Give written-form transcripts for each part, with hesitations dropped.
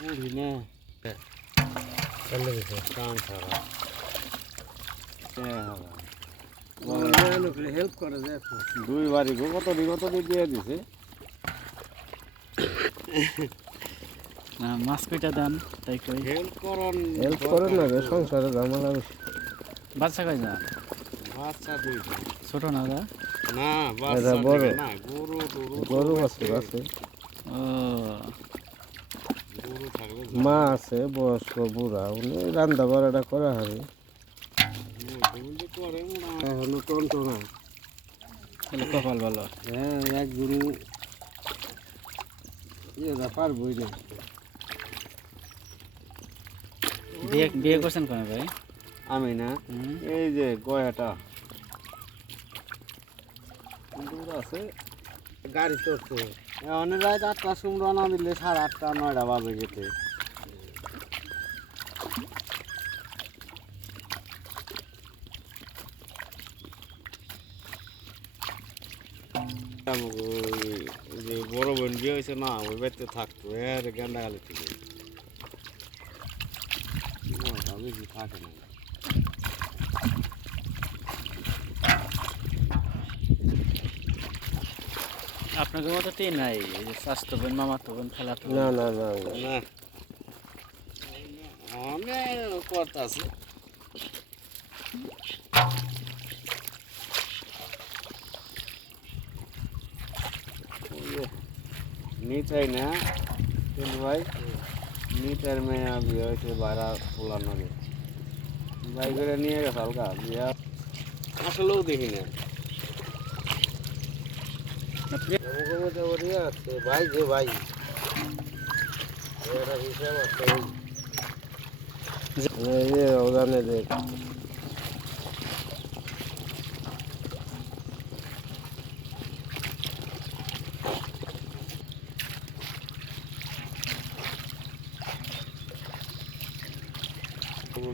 বুড়ি না কাম ছাড়া হেল্প করে দেখো দুই বাড়ি কত দিন দিয়ে দিছে মাছ কইটা দান তাই কই হেল্প করেন না রে সংসারে ঝামেলা বেশি বাচ্চা কই না বাচ্চা দুইটা ছোট না ওরা না বাচ্চা বড় না গরু আছে ও গরু থাকবে মা আছে বয়স্ক বুড়া উনি রান্না বাড়াটা করা হবে করে এখনো টন্টো না তাহলে কপাল ভালো হ্যাঁ একজন ইয়েটা পারবই না বিয়ে করছেন কোন ভাই আমি না এই যে গয়াটা আছে গাড়ি চড়ছে এখন রাত 8টার সময় রওনা দিলে 8:30 9টা বাজে গেতে যে বড় বোন বিয়ে হয়েছে না ওই বাড়িতে থাকতো এর গেন্ডা গালি থেকে বেশি থাকে না আপনাদের মতো তিন নাই এই যে স্বাস্থ্য বোন মামা তো বোন খেলা তো না অনেক কথা আছে নিতাই না কিন্তু ভাই নিতার মেয়ে বিয়ে হয়েছে বাইরা পোলার নদী ভাই করে নিয়ে গেছে হালকা বিয়া আসলেও দেখি না আছে ভাই যে ভাই হিসাব আছে ওখানে দেখ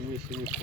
মিশি মিশি